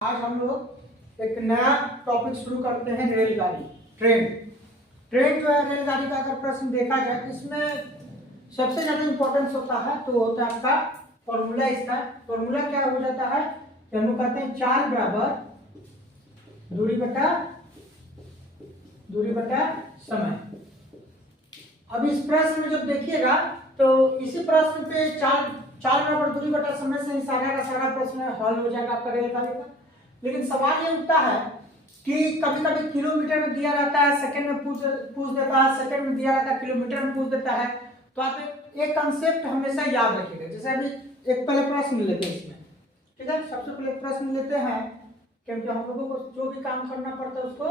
आज हम लोग एक नया टॉपिक शुरू करते हैं, रेलगाड़ी। ट्रेन जो है रेलगाड़ी का अगर प्रश्न देखा जाए, इसमें सबसे ज्यादा इंपॉर्टेंस होता है तो होता है आपका फॉर्मूला। इसका फॉर्मूला क्या हो जाता है कि हम लोग कहते हैं चाल बराबर दूरी बटा समय। अब इस प्रश्न में जब देखिएगा तो इसी प्रश्न पे चाल बराबर दूरी बटा समय से सारा का सारा प्रश्न हल हो जाएगा आपका रेलगाड़ी का। लेकिन सवाल ये उठता है कि कभी कभी किलोमीटर में दिया रहता है, सेकंड में पूछ देता है, सेकंड में दिया रहता है, किलोमीटर में पूछ देता है। तो आप एक कंसेप्ट हमेशा याद रखिएगा। जैसे अभी एक पहले प्रश्न लेते हैं इसमें, ठीक है। सबसे पहले प्रश्न लेते हैं क्योंकि हम लोगों को जो भी काम करना पड़ता है उसको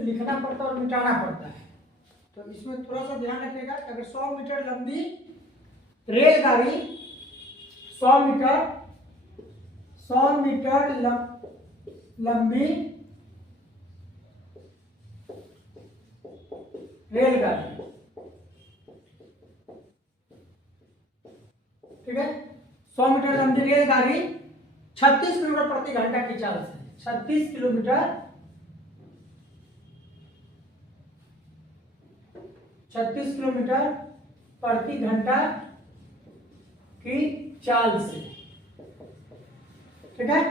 लिखना पड़ता है और मिटाना पड़ता है। तो इसमें थोड़ा सा ध्यान रखिएगा कि अगर 100 मीटर लंबी रेलगाड़ी 100 मीटर लंबी रेलगाड़ी, ठीक है। 100 मीटर लंबी रेलगाड़ी 36 किलोमीटर प्रति घंटा की चाल से 36 किलोमीटर प्रति घंटा की चाल से, ठीक है,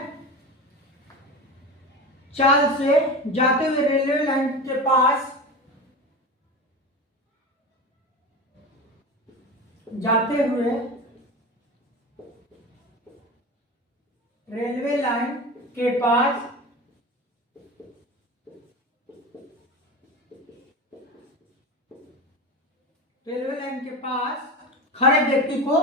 चाल से जाते हुए रेलवे लाइन के पास रेलवे लाइन के पास खड़े व्यक्ति को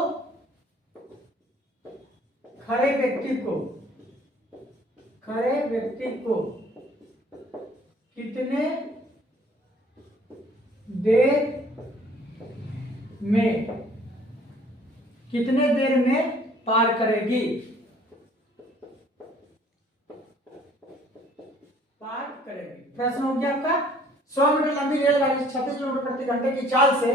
कितने देर में पार करेगी। प्रश्न हो गया आपका 100 मीटर लंबी रेलगाड़ी 36 किलोमीटर प्रति घंटे की चाल से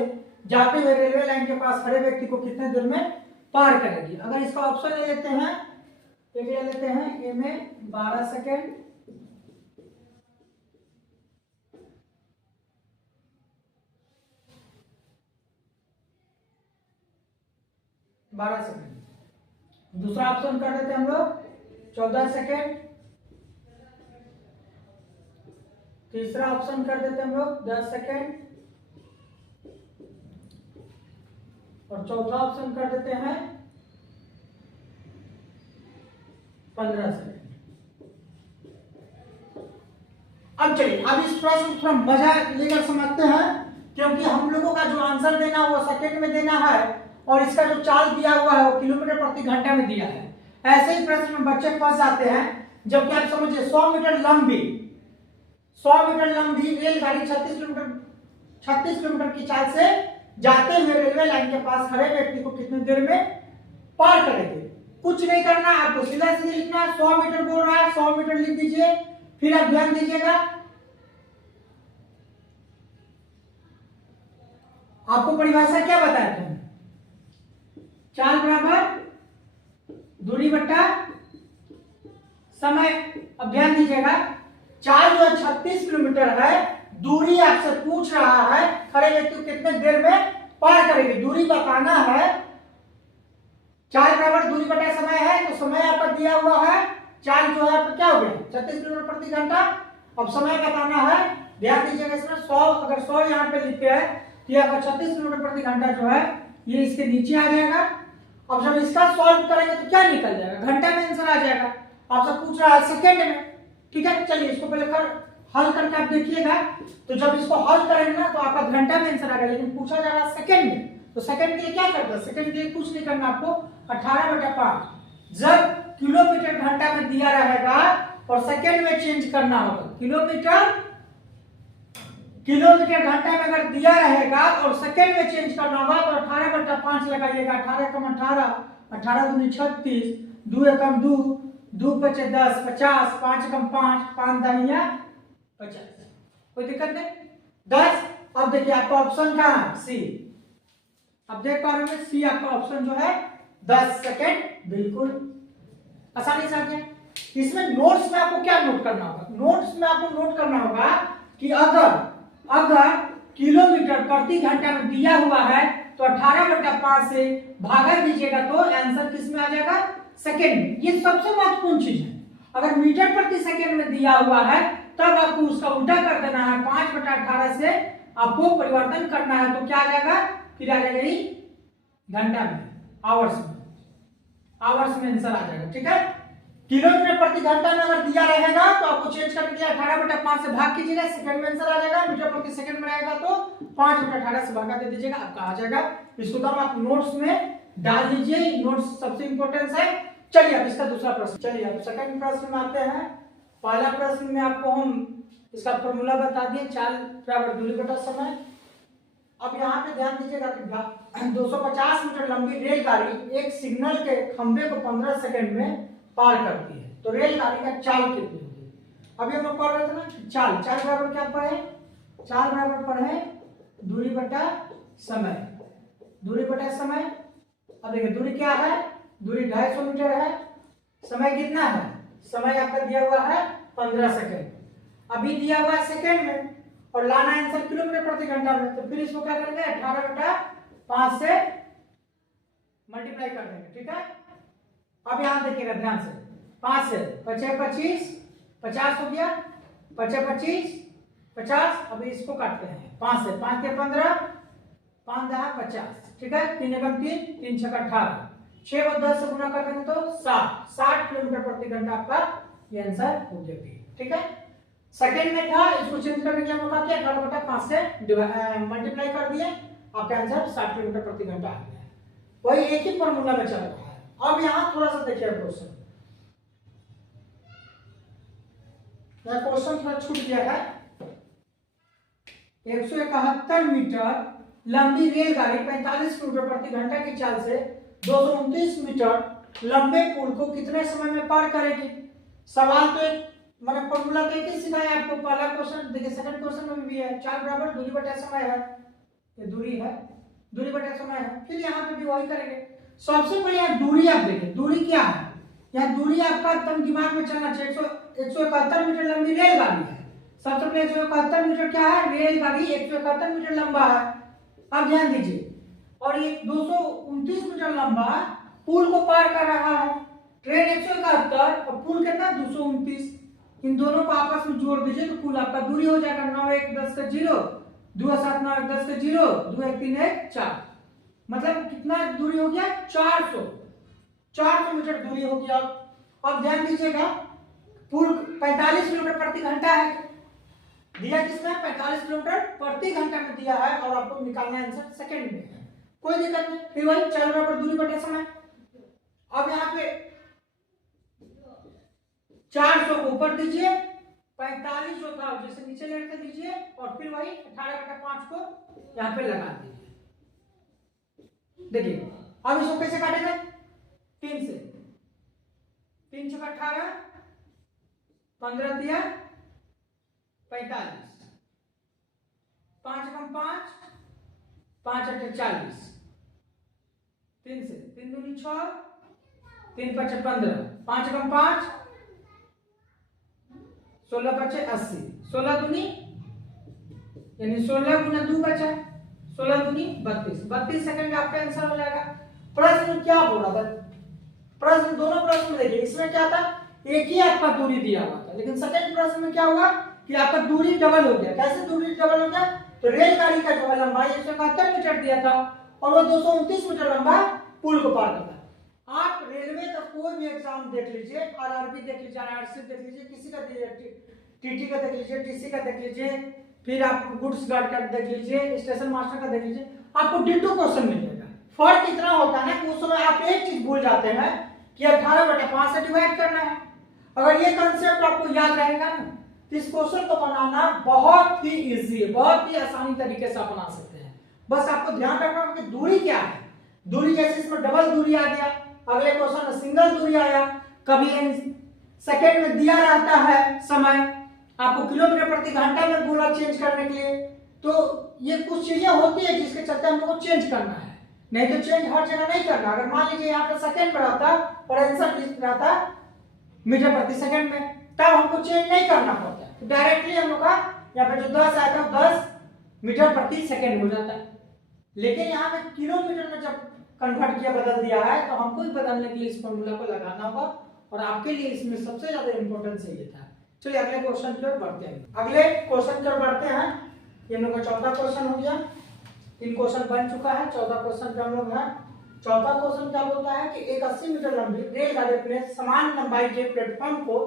जाते हुए रेलवे लाइन के पास खड़े व्यक्ति को कितने देर में पार करेगी। अगर इसका ऑप्शन ले लेते हैं, ए में 12 सेकेंड, दूसरा ऑप्शन कर देते हैं हम लोग 14 सेकेंड, तीसरा ऑप्शन कर देते हैं हम लोग 10 सेकेंड और चौथा ऑप्शन कर देते हैं 15 सेकेंड। अब चलिए अब इस प्रश्न को थोड़ा मजा लेकर समझते हैं, क्योंकि हम लोगों का जो आंसर देना है वो सेकेंड में देना है और इसका जो चाल दिया हुआ है वो किलोमीटर प्रति घंटा में दिया है। ऐसे ही प्रश्न में बच्चे फंस जाते हैं, जबकि आप समझिए 100 मीटर लंबी रेलगाड़ी 36 किलोमीटर की चाल से जाते हुए रेलवे लाइन के पास खड़े व्यक्ति को कितनी देर में पार करेगी। कुछ नहीं करना, आपको सीधा सीधे लिखना है। 100 मीटर बोल रहा है, 100 मीटर लिख दीजिए। फिर आप ध्यान दीजिएगा, आपको परिभाषा क्या बताया था, चाल बराबर दूरी बटा समय। अब ध्यान दीजिएगा, चाल जो है 36 किलोमीटर है, दूरी आपसे पूछ रहा है खड़े व्यक्ति को कितने देर में पार करेगी। दूरी बताना है, चाल बराबर दूरी बटा समय है, तो समय आपका दिया हुआ है। चाल जो है आपका क्या हो गया 36 किलोमीटर प्रति घंटा। अब समय बताना है, ध्यान दीजिएगा इसमें 100, अगर 100 यहाँ पे लिखते हैं तो ये आपका 36 किलोमीटर प्रति घंटा जो है ये इसके नीचे आ जाएगा। अब जब इसका सॉल्व करेंगे तो क्या निकल जाएगा, घंटा में आंसर आ जाएगा। आपसे पूछ रहा है सेकेंड में, ठीक है। चलिए इसको पहले हल करके आप देखिएगा, तो जब इसको हल करेंगे ना तो आपका घंटा में आंसर आएगा, लेकिन पूछा जा रहा है सेकंड में। तो सेकंड के लिए क्या करना है, सेकंड के लिए कुछ नहीं करना, आपको 18/5 जब किलोमीटर घंटा में दिया रहेगा और सेकंड में चेंज करना होगा। किलोमीटर घंटा में अगर दिया रहेगा और सेकंड में चेंज करना होगा तो 18/5 लगाइएगा। 18 कम 18, 18 दूनी 36, 2 एकम 2, 2 पचे 10, 50, 5 कम 5, 5 दानिया 50। कोई दिक्कत नहीं। 10। अब देखिए आपका ऑप्शन कहाँ है, सी। अब देख पा रहे हैं सी आपका ऑप्शन जो है 10 सेकेंड, बिल्कुल आसानी से आ गया। इसमें नोट्स में आपको क्या नोट करना होगा, नोट्स में आपको नोट करना होगा कि अगर किलोमीटर प्रति घंटा में दिया हुआ है तो 18/5 से भागा दीजिएगा तो आंसर किस में आ जाएगा, सेकेंड में। ये सबसे महत्वपूर्ण चीज है। अगर मीटर प्रति सेकेंड में दिया हुआ है तब आपको उसका उल्टा कर देना है, 5/18 से आपको परिवर्तन करना है तो क्या आ जाएगा, फिर आ जाएगा ये घंटा में, आवर्स में आंसर आ जाएगा। ठीक है, किलोमीटर प्रति घंटा में अगर दिया रहेगा तो आपको चेंज करके दिया 18/5 से भाग कीजिएगा, सेकंड में आंसर आ जाएगा। मीटर प्रति सेकंड में रहेगा तो 5/18 से भागा दे दीजिएगा, आपका आ जाएगा। इसको तो आप नोट्स में डाल दीजिए, नोट्स सबसे इंपॉर्टेंट है। चलिए अब इसका दूसरा प्रश्न, चलिए अब सेकंड प्रश्न में आते हैं। पहला प्रश्न में आपको हम इसका फॉर्मूला बता दिए, चाल बराबर दूरी बटा समय। अब यहाँ पे ध्यान दीजिएगा कि 250 मीटर लंबी रेलगाड़ी एक सिग्नल के खंभे को 15 सेकंड में पार करती है, तो रेलगाड़ी का चाल कितनी होगी। अभी हम लोग पढ़ रहे थे ना, चाल बराबर क्या पढ़े, चाल बराबर पढ़े दूरी बटा समय, दूरी बटा समय। अब देखिए दूरी क्या है, दूरी 250 मीटर है, समय कितना है, समय आपका दिया हुआ है 15 सेकंड, अभी दिया हुआ है सेकंड में और लाना आंसर किलोमीटर प्रति घंटा में, तो फिर इसको क्या करेंगे 18/5 से मल्टीप्लाई कर देंगे। ठीक है, अब यहां देखिएगा ध्यान से, 5 से 5 25 50 हो गया, 5 25 50, अभी इसको काटते हैं 5 से, 5 के 15, 5 10 50। ठीक है, 3 एकम 3, 3 छक्का 18, 6 को 10 से गुना कर देंगे तो 60 किलोमीटर प्रति घंटा आपका ये आंसर हो जाएगी। ठीक है, सेकंड में था, इसको चेंज करने के लिए मौका किया, 18/5 से मल्टीप्लाई कर दिए, आपका आंसर 60 किलोमीटर प्रति घंटा आ गया। वही एक ही फॉर्मूला में चल रहा है। अब यहां थोड़ा सा देखिए क्वेश्चन, क्वेश्चन थोड़ा छूट गया है। 171 मीटर लंबी रेलगाड़ी 45 किलोमीटर प्रति घंटा की चाल से 229 मीटर लंबे पुल को कितने समय में पार करेगी। सवाल तो एक मैंने फॉर्मूला तो एक ही सिखाया आपको, पहला क्वेश्चन देखिए, सेकंड क्वेश्चन में भी है, चाल बराबर दूरी बटा समय है, ये दूरी है, दूरी बटा समय है, फिर यहाँ पे भी वही करेंगे। सबसे पहले यहाँ दूरी आप देखिए, दूरी क्या है, यहाँ दूरी आपका एकदम दिमाग में चलना चाहिए। 171 मीटर लंबी रेलगाड़ी है, सबसे पहले 171 मीटर क्या है, रेलगाड़ी 171 मीटर लंबा है। अब ध्यान दीजिए, और ये 229 मीटर लंबा पुल को पार कर रहा है। ट्रेन 171 और पुल कितना 229, इन दोनों को आपस में जोड़ दीजिए तो कुल आपका दूरी हो जाएगा 9 1 10 का 0, 2 7 9 1 10 का 0, 2 1 3 1 4, मतलब कितना दूरी हो गया 400 मीटर दूरी हो गया। अब ध्यान दीजिएगा, पुल 45 किलोमीटर प्रति घंटा है, दिया किसने 45 किलोमीटर प्रति घंटा में दिया है, और आपको निकालना आंसर सेकंड में है, कोई दिक्कत नहीं। फिर वही चाल बराबर दूरी बटे समय। अब यहाँ पे 400 को ऊपर दीजिए, 45 जो था जैसे नीचे लेकर दीजिए, और फिर वही 18/5 को यहाँ पे लगा दीजिए। देखिए अब इसको कैसे काटेंगे, 3 से, 3 छक्का 18, 15 दिया 45, 5 एकम 5, 5 8 40, 3 से 3 दूनी 6, 3 5 15, 5 एकम 5, 16 5 80, 16 दूनी यानी 16 गुना 2 बचा, 16 दूनी 32, 32 सेकंड में आपका आंसर हो जाएगा। प्रश्न क्या बोल रहा था, प्रश्न दोनों प्रश्न में देखिए, इसमें क्या था एक ही आपका दूरी दिया हुआ था, लेकिन सेकंड प्रश्न में क्या हुआ कि आपका दूरी डबल हो गया। कैसे दूरी डबल हो गया, तो रेलगाड़ी का जो है लंबाई 171 मीटर दिया था और वो 229 मीटर लंबा पुल को पार करता है। आप रेलवे का कोई भी एग्जाम देख लीजिए, आरआरबी देख लीजिए, आरआरसी देख लीजिए, किसी का टीटी का देख लीजिए, टीसी का देख लीजिए, फिर आप गुड्स गार्ड का देख लीजिए, स्टेशन मास्टर का देख लीजिए, आपको डिट्टो क्वेश्चन मिलेगा। फर्क इतना होता है ना कि उस समय आप एक चीज भूल जाते हैं कि 18/5 से डिवाइड करना है। अगर ये कंसेप्ट आपको याद रहेगा ना, इस क्वेश्चन को बनाना बहुत ही इजी है, बहुत ही आसानी तरीके से आप बना सकते हैं। बस आपको ध्यान रखना कि दूरी क्या है, दूरी जैसे इसमें डबल दूरी आ गया, अगले क्वेश्चन में सिंगल दूरी आया, कभी सेकंड में दिया रहता है समय, आपको किलोमीटर प्रति घंटा में बोला चेंज करने के लिए, तो ये कुछ चीजें होती है जिसके चलते हमको चेंज करना है, नहीं तो चेंज हर जगह नहीं करना। अगर मान लीजिए यहाँ पे सेकंड में रहता और आंसर रहता मीटर प्रति सेकंड में, तब हमको चेंज नहीं करना पड़ता है, तो डायरेक्टली हम लोग का यहाँ पे जो 10 आया था 10 मीटर प्रति सेकंड हो जाता है। लेकिन यहाँ पे किलोमीटर में जब कन्वर्ट किया, बदल दिया है, तो हमको ही बदलने के लिए इस फॉर्मूला को लगाना होगा, और आपके लिए इसमें सबसे ज्यादा इंपॉर्टेंस ये था। चलिए अगले क्वेश्चन की ओर बढ़ते हैं। अगले क्वेश्चन की ओर बढ़ते हैं। ये लोग का चौथा क्वेश्चन हो गया, 3 क्वेश्चन बन चुका है, 14 क्वेश्चन पे हम लोग है। चौथा क्वेश्चन क्या बोलता है कि एक 80 मीटर लंबी रेलगाड़ी अपने समान लंबाई के प्लेटफॉर्म को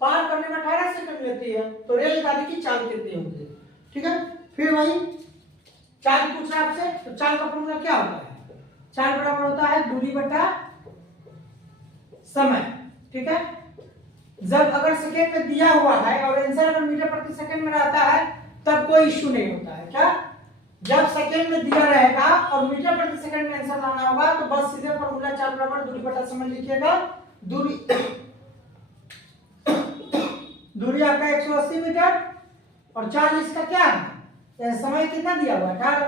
पार करने में 18 सेकंड लेती है, तो रेलगाड़ी की चाल कितनी होगी? ठीक है, फिर वही चाल पूछ रहा है आपसे, तो चाल का फॉर्मूला क्या होता है? चाल बराबर होता है दूरी बटा समय। ठीक है, जब अगर सेकेंड में दिया हुआ है और आंसर अगर मीटर प्रति सेकंड में रहता है तब कोई इश्यू नहीं होता है। क्या? जब सेकेंड में दिया रहेगा और मीटर प्रति सेकंड में आंसर लाना होगा तो बस सीधे फॉर्मूला चाल बराबर दूरी बटा समय लिखिएगा। दूरी दूरी आपका 180 मीटर और चाल इसका क्या है? समय कितना दिया हुआ है? 18,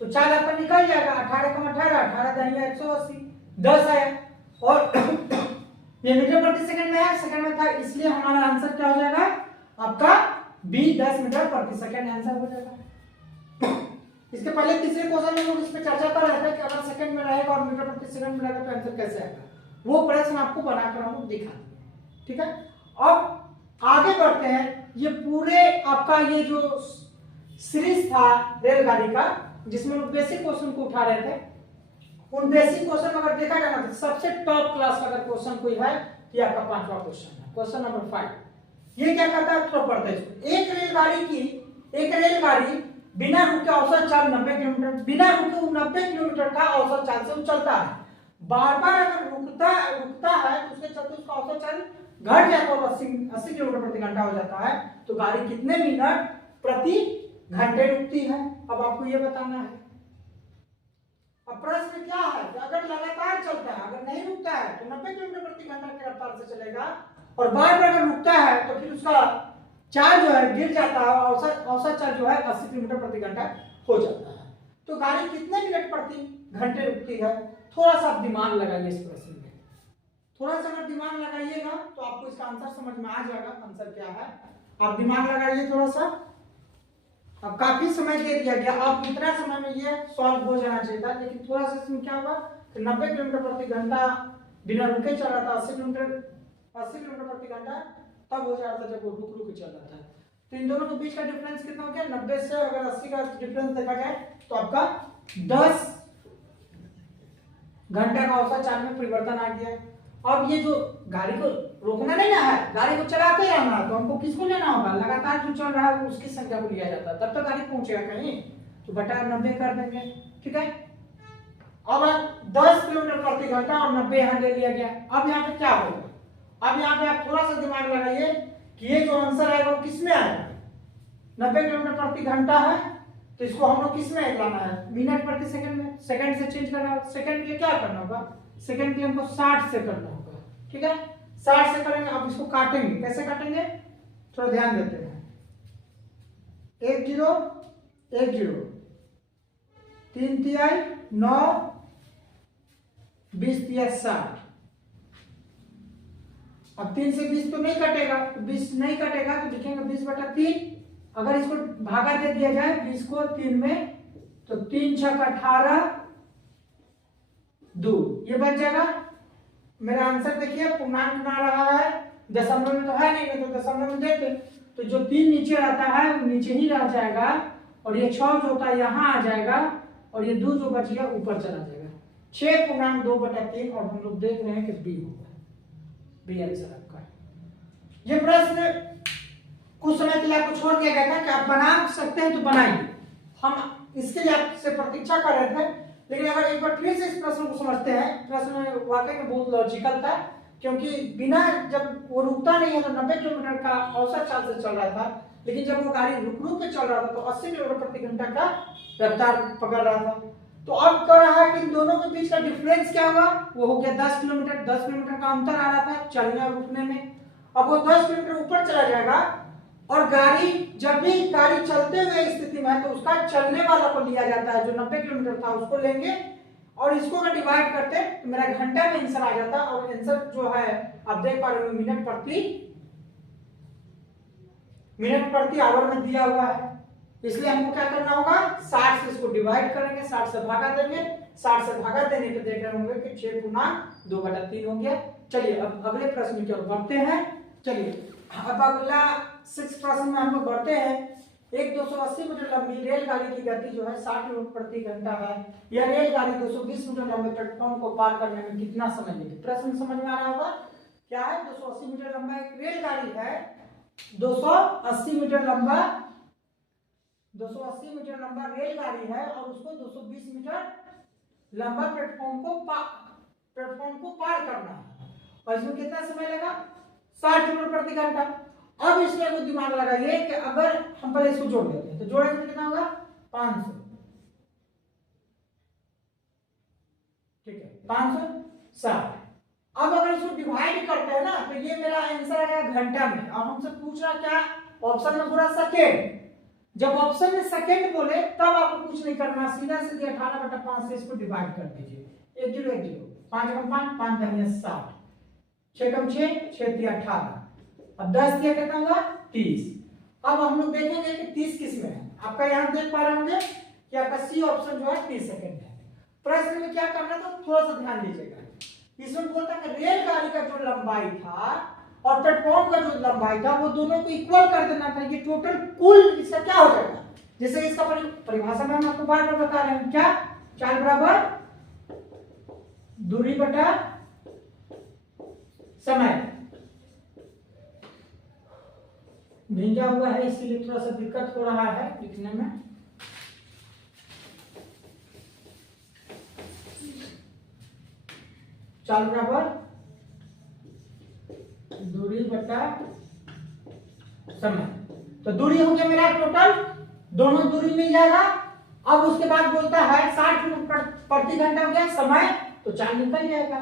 तो चाल आपका निकल जाएगा। 18 कम 18, 18 दाहिया 180, 10 आया, और ये मीटर प्रति सेकंड में है, सेकंड में था, इसलिए हमारा आंसर क्या हो जाएगा? आपका बी 10 मीटर प्रति सेकंड आंसर हो जाएगा। इसके पहले तीसरे क्वेश्चन में लोग इस पे चर्चा कर रहे थे कि अगर सेकंड में रहेगा और मीटर प्रति सेकंड में रहेगा तो आंसर कैसे आएगा, वो प्रश्न आपको बनाकर हम लोग दिखा देंगे। ठीक है, अब आगे बढ़ते हैं। ये पूरे आपका ये जो सीरीज था रेलगाड़ी का, जिसमें लोग बेसिक क्वेश्चन को उठा रहे थे, उन बेसिक क्वेश्चन अगर देखा जाए तो सबसे टॉप क्लास का अगर क्वेश्चन कोई है तो आपका 5वां क्वेश्चन है, क्वेश्चन नंबर 5। ये क्या करता है? थोड़ा पढ़ते हैं। एक रेलगाड़ी बिना रुके औसत चाल 90 किलोमीटर, बिना रुके 90 किलोमीटर का औसत चाल से चलता है। बार बार अगर रुकता है तो उसके चलते उसका औसत चाल घट जाता है, 80 किलोमीटर प्रति घंटा हो जाता है, तो गाड़ी कितने मिनट प्रति घंटे रुकती है? अब आपको ये बताना है। अब प्रश्न क्या है कि अगर लगातार चलता है, अगर नहीं रुकता है तो 90 किलोमीटर प्रति घंटा की रफ्तार से चलेगा, और बार बार अगर रुकता है तो फिर उसका चाल जो है गिर जाता है, औसत चाल जो है 80 किलोमीटर प्रति घंटा हो जाता है। तो गाड़ी कितने मिनट प्रति घंटे रुकती है? थोड़ा सा आप दिमाग लगाइए इस प्रश्न में, थोड़ा सा अगर दिमाग लगाइएगा तो आपको इसका आंसर समझ में आ जाएगा। आंसर क्या है आप दिमाग लगाइए थोड़ा सा। अब काफी समय दे दिया गया, अब इतना समय में ये सॉल्व हो जाना चाहिए था, लेकिन थोड़ा सा इसमें क्या हुआ कि 90 किलोमीटर प्रति घंटा बिना रुके चल रहा था, 80 किलोमीटर प्रति घंटा तब हो जा रहा था जब वो रुक रुक चल रहा था। तो इन दोनों के बीच का डिफरेंस कितना हो गया? 90 से अगर 80 का डिफरेंस देखा जाए तो आपका 10 घंटे का औसत चाल में परिवर्तन आ गया। अब ये जो गाड़ी को रोकना नहीं ना है, गाड़ी को चलाते रहना है, तो हमको किसको लेना होगा? लगातार जो चल रहा है उसकी संख्या को लिया जाता है, तब तक गाड़ी पहुंचेगा कहीं, तो बटा 90 कर देंगे। ठीक है, अब 10 किलोमीटर प्रति घंटा और 90 यहाँ ले लिया गया। अब यहाँ पे क्या होगा? अब यहाँ पे आप थोड़ा सा दिमाग लगाइए कि ये जो आंसर आएगा वो किसमें आएगा? 90 किलोमीटर प्रति घंटा है, तो इसको हम लोग किसमें लाना है? मिनट प्रति सेकंड में। सेकंड से चेंज करना होगा, सेकंड के लिए क्या करना होगा? सेकंड के लिए हमको 60 से करना होगा। ठीक है, 60 से करेंगे। अब इसको काटेंगे, कैसे काटेंगे थोड़ा ध्यान देते हैं। 1 0 1 0 3 तिहाई 9 20 तिहाई 60। अब 3 से 20 तो नहीं कटेगा, तो 20 नहीं कटेगा तो लिखेंगे 20/3। अगर इसको भागा दे दिया जाए 20 को 3 में, तो 3 6 18 2, ये बन जाएगा। मेरा आंसर देखिए पूर्णांक ना रहा है, दशमलव में तो है नहीं, तो दशमलव में देते तो जो 3 नीचे रहता है वो नीचे ही रह जाएगा, और ये 6 जो होता है यहाँ आ जाएगा, और ये 2 जो बच गया ऊपर चला जाएगा। 6.2/3, और हम लोग देख रहे हैं कि बी होगा, बी आंसर आपका। ये प्रश्न कुछ समय के लिए आपको छोड़ दिया गया था कि आप बना सकते हैं तो बनाइए, हम इसके लिए आपसे प्रतीक्षा कर रहे थे। लेकिन अगर एक बार फिर से इस प्रश्न को समझते हैं, प्रश्न वाकई में बहुत लॉजिकल था, क्योंकि बिना जब वो रुकता नहीं है तो 90 किलोमीटर का औसत चाल से चल रहा था, लेकिन जब वो गाड़ी रुक रुक के चल रहा था तो 80 किलोमीटर प्रति घंटा का रफ्तार पकड़ रहा था। तो अब कह रहा है कि इन दोनों के बीच का डिफरेंस क्या हुआ? वो हो गया 10 किलोमीटर। 10 किलोमीटर का अंतर आ रहा था चलने और रुकने में। अब वो 10 किलोमीटर ऊपर चला जाएगा, और गाड़ी जब भी गाड़ी चलते हुए स्थिति में है तो उसका चलने वाला को लिया जाता है, जो 90 किलोमीटर था उसको लेंगे, और इसको अगर डिवाइड करते तो मेरा घंटा में आंसर आ जाता, और आंसर जो है आप देख पा रहे हो मिनट प्रति आवर में दिया हुआ है, इसलिए हमको क्या करना होगा 60 से इसको डिवाइड करेंगे, 60 से भागा देंगे, 60 से भागा देने पे देख रहे होंगे कि 6 गुना 2/3 हो गया। चलिए अब अगले प्रश्न की ओर बढ़ते हैं। चलिए अब अगला 6 प्रश्न में हम लोग बढ़ते हैं। एक 280 मीटर लंबी रेलगाड़ी की गति जो है 60 किलोमीटर प्रति घंटा है। यह रेलगाड़ी 220 मीटर लंबे प्लेटफॉर्म को पार करने में कितना समय लेगी? प्रश्न समझ में आ रहा होगा। क्या है? 280 मीटर लंबा एक रेलगाड़ी है, 280 मीटर लंबा रेलगाड़ी है और उसको 220 मीटर लंबा प्लेटफॉर्म को पार करना है और इसमें कितना समय लगा? 60 किलोमीटर प्रति घंटा। अब इसमें वो दिमाग लगाइए कि अगर हम पहले इसको जोड़ देते हैं तो जोड़ेंगे तो कितना होगा? 500। ठीक है, 560। अब अगर इसको डिवाइड करते हैं ना तो ये मेरा आंसर आएगा घंटा में। अब हमसे पूछ रहा क्या? ऑप्शन में पूरा सेकेंड। जब ऑप्शन में सेकेंड बोले तब आपको कुछ नहीं करना, सीधा सीधे 18/5 से इसको डिवाइड कर दीजिए। 1 0 1 0, 5 कम 5 5 दाहिने 60, 6 कम 6 6 3 18, अब 10 दिया कितना होगा? 30। अब हम लोग देखेंगे कि 30 किस में है। आपका यहाँ देख पा रहे होंगे कि आपका सी ऑप्शन जो है 30 सेकंड है। प्रश्न में क्या करना था थोड़ा सा ध्यान दीजिएगा। इसमें बोलता है कि रेलगाड़ी का जो लंबाई था और प्लेटफॉर्म का जो लंबाई था वो दोनों को इक्वल कर देना था। ये टोटल कुल इसका क्या हो जाएगा? जैसे इसका परिभाषा में हम आपको बार बार बता रहे हैं, क्या? 4 बराबर दूरी बटा समय। भिंजा हुआ है इसीलिए थोड़ा सा दिक्कत हो रहा है लिखने में। चाल बराबर दूरी बटा समय। तो दूरी हो गया मेरा टोटल, दोनों दूरी मिल जाएगा। अब उसके बाद बोलता है 60 किलोमीटर प्रति घंटा हो गया समय, तो चाल निकल जाएगा।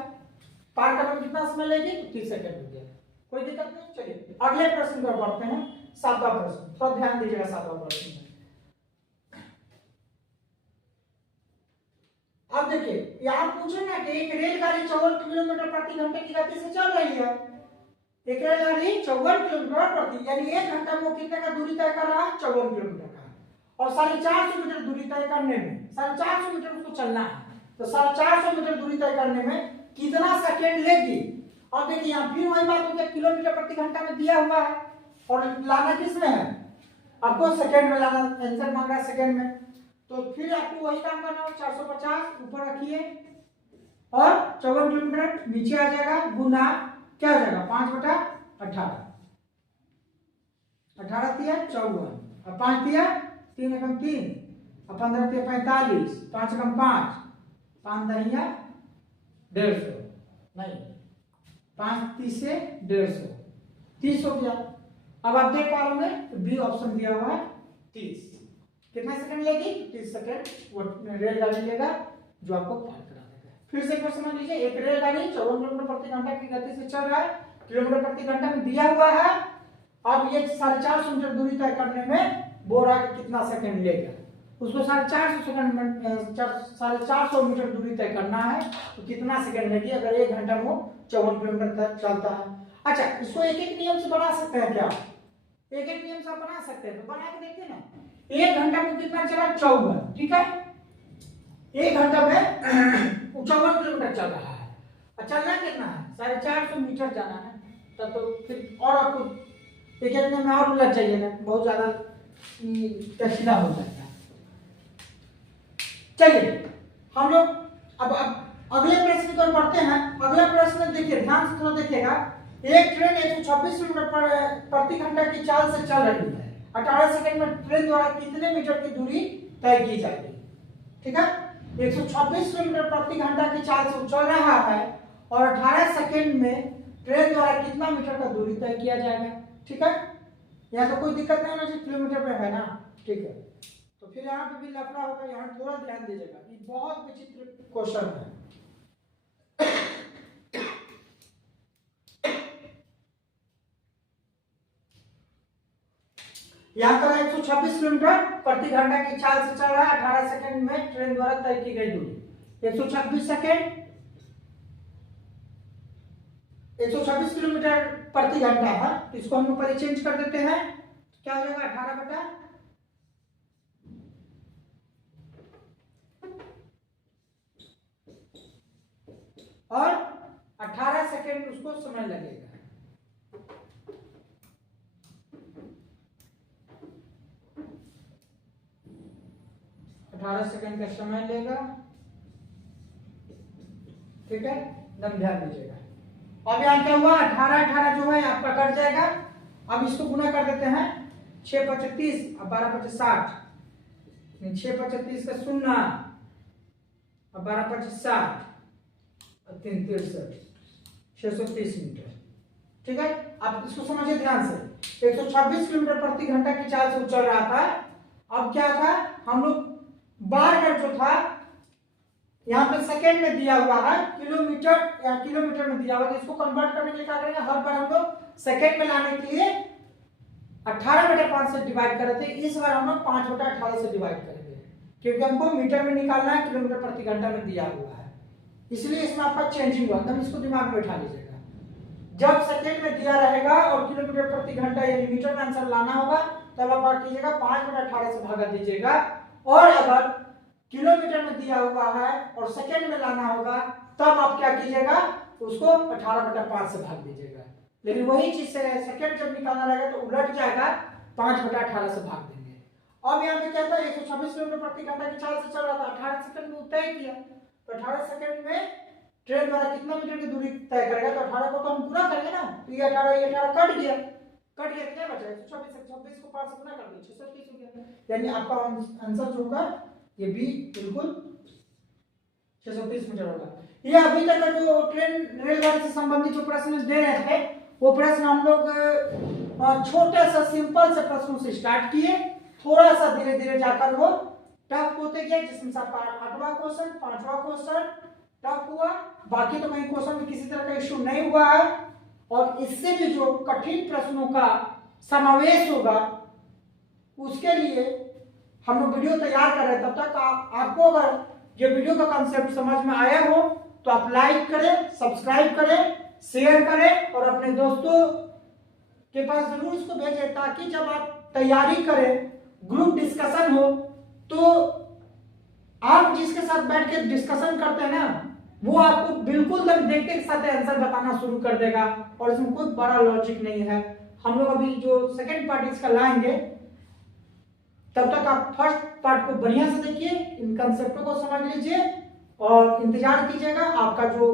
पार करने में कितना समय लगेगी? तो 30 सेकंड हो गया। कोई दिक्कत नहीं। चलिए अगले प्रश्न पर बढ़ते हैं। 7वां प्रश्न, थोड़ा ध्यान दीजिएगा। 7वां प्रश्न अब देखिए, यहाँ पूछे ना कि एक रेलगाड़ी 54 किलोमीटर प्रति घंटे की गति से चल रही है। एक रेलगाड़ी 54 किलोमीटर प्रति, यानी 1 घंटा में वो कितने का दूरी तय कर रहा है? 54 किलोमीटर का। और 450 मीटर दूरी तय करने में 450 मीटर उसको चलना है, तो 450 मीटर दूरी तय करने में कितना सेकेंड लेगी? और देखिए यहाँ फिर वही बात हो गया, किलोमीटर प्रति घंटा में दिया हुआ है और लाना किसमें है? आपको सेकेंड में लाना, आंसर मांग रहा है सेकेंड में। तो फिर आपको वही काम करना है, 450 ऊपर रखिए और 54 किलोमीटर नीचे आ जाएगा, गुना क्या हो जाएगा? 5/18, 18 दिया 54, अब 5 दिया 3 एकम 3, अब 15 दिया 45, 5 एकम 5, 5 दहिया 150, नहीं 5 30 से 150, 30 हो गया। अब आप देख पा रहे हैं बी ऑप्शन दिया हुआ है 30। कितना सेकंड लेगी? 30 सेकंड वो रेलगाड़ी लेगा जो आपको पार करा देगा। फिर से एक बार समझ लीजिए, एक रेलगाड़ी 54 किलोमीटर प्रति घंटा की गति से चल रहा है, किलोमीटर प्रति घंटा में दिया हुआ है। अब ये 450 मीटर दूरी तय करने में बोल रहा है कितना सेकंड लेगा। उसको 450 सेकंड में 450 मीटर दूरी तय करना है, तो कितना सेकंड लेगी? अगर 1 घंटा में 54 किलोमीटर तक चलता है। अच्छा, इसको एक एक नियम से बना सकते हैं क्या? एक एक नियम से आप बना सकते हैं, तो बना के देखते हैं ना। 1 घंटा में कितना चला? 54, ठीक है। 1 घंटा में 54 किलोमीटर चल रहा है और चलना कितना है? 450 मीटर जाना है। तब तो फिर और आपको एक एक में और उलझ जाइएगा, बहुत ज्यादा पेचीदा हो जाएगा। चलिए हम लोग अब अगले प्रश्न की ओर बढ़ते हैं। अगला प्रश्न देखिए, ध्यान से थोड़ा देखिएगा। एक ट्रेन 126 किलोमीटर प्रति घंटा की चाल से चल रही है। 18 सेकंड में ट्रेन द्वारा कितने मीटर की दूरी तय की जाएगी? ठीक है, 126 किलोमीटर प्रति घंटा की चाल से चल रहा है और 18 सेकंड में ट्रेन द्वारा कितना मीटर का दूरी तय किया जाएगा? ठीक है, यहाँ तो कोई दिक्कत नहीं होना चाहिए, किलोमीटर पे है ना। ठीक है, तो फिर यहाँ पे भी लफड़ा होगा, यहाँ थोड़ा ध्यान दीजिएगा, ये बहुत विचित्र क्वेश्चन है। यहाँ पर 126 किलोमीटर प्रति घंटा की चाल से चल रहा है, 18 सेकंड में ट्रेन द्वारा तय की गई दूरी 126 सेकंड 126 किलोमीटर प्रति घंटा है, इसको हम लोग पहले चेंज कर देते हैं। क्या हो जाएगा 18 बटा और 18 सेकेंड उसको समय लगेगा। अठारह सेकेंड का समय लेगा, ठीक है, एकदम ध्यान दीजिएगा। अब यहाँ क्या हुआ, 18 जो है आपका कट जाएगा। अब इसको गुना कर देते हैं, 6 × 35 और 12 × 60, 6 × 35 का 0 और 12 × 60 और 3 × 63, 630 मीटर, ठीक है। आप इसको समझिए ध्यान से। 126 किलोमीटर प्रति घंटा की चाल से चल रहा था। अब क्या था, हम लोग बार का जो था यहाँ पे सेकेंड में दिया हुआ है, किलोमीटर या किलोमीटर में दिया हुआ है, इसको कन्वर्ट करने के लिए क्या करेंगे, हर बार हम लोग सेकेंड में लाने के लिए 18/5 से डिवाइड कर रहे थे, इस बार हम लोग 5/18 से डिवाइड करेंगे, क्योंकि हमको मीटर में निकालना है, किलोमीटर प्रति घंटा में दिया हुआ है, इसलिए इसमें आपका चेंजिंग हुआ। एकदम इसको दिमाग में बैठा लीजिएगा। जब सेकेंड में दिया रहेगा और किलोमीटर प्रति घंटा यानी मीटर में आंसर लाना होगा, तब आप क्या कीजिएगा, 5/18 से भागा दीजिएगा। और अगर किलोमीटर में दिया हुआ है और सेकेंड में लाना होगा, तब आप क्या कीजिएगा, उसको 18/5 से भाग दीजिएगा। लेकिन वही चीज से सेकेंड जब निकालना रहेगा तो उलट जाएगा, 5/18 से भाग देंगे। अब यहाँ पे क्या था, 126 किलोमीटर प्रति घंटा की चाल से चल रहा था, 18 सेकंड में तय किया, तो 18 सेकंड में ट्रेन द्वारा कितना मीटर की दूरी तय करेगा, तो 18 को तो हम गुना करेंगे ना, तो ये 18 कट गया, क्या बचा, 126 को 5 से गुना कर दिया, 630 हो गया। यानी आपका आंसर जो होगा ये बी बिल्कुल 630 मीटर होगा। ये अभी तक का जो ट्रेन रेलगाड़ी से संबंधित जो प्रश्न दे रहे थे, वो प्रश्न हम लोग छोटे सा सिंपल से प्रश्नों से स्टार्ट किए, थोड़ा सा धीरे धीरे जाकर वो टफ होते गए, जिसमें से आपका 8वां क्वेश्चन 5वां क्वेश्चन टफ हुआ। बाकी तो कहीं क्वेश्चन में किसी तरह का इश्यू नहीं हुआ है। और इससे भी जो कठिन प्रश्नों का समावेश होगा, उसके लिए हम लोग वीडियो तैयार कर रहे हैं। तब तक आपको अगर ये वीडियो का कंसेप्ट समझ में आया हो तो आप लाइक करें, सब्सक्राइब करें, शेयर करें और अपने दोस्तों के पास जरूर इसको भेजें, ताकि जब आप तैयारी करें, ग्रुप डिस्कशन हो, तो आप जिसके साथ बैठ के डिस्कशन करते हैं ना, वो आपको बिल्कुल देखते के साथ आंसर बताना शुरू कर देगा, और इसमें कोई बड़ा लॉजिक नहीं है। हम लोग अभी जो सेकंड पार्ट इसका लाएंगे, तब तक आप फर्स्ट पार्ट को बढ़िया से देखिए, इन कंसेप्टों को समझ लीजिए और इंतजार कीजिएगा। आपका जो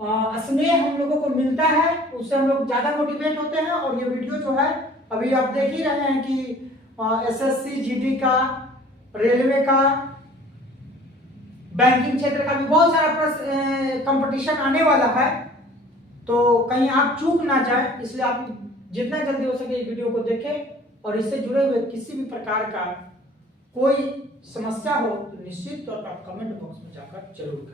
स्नेह हम लोगों को मिलता है, उससे हम लोग ज्यादा मोटिवेट होते हैं। और ये वीडियो जो है, अभी आप देख ही रहे हैं कि एसएससी जीडी का, रेलवे का, बैंकिंग क्षेत्र का भी बहुत सारा कंपटीशन आने वाला है, तो कहीं आप चूक ना जाए, इसलिए आप जितना जल्दी हो सके इस वीडियो को देखें। और इससे जुड़े हुए किसी भी प्रकार का कोई समस्या हो तो निश्चित तौर पर आप कमेंट बॉक्स में जाकर जरूर करें।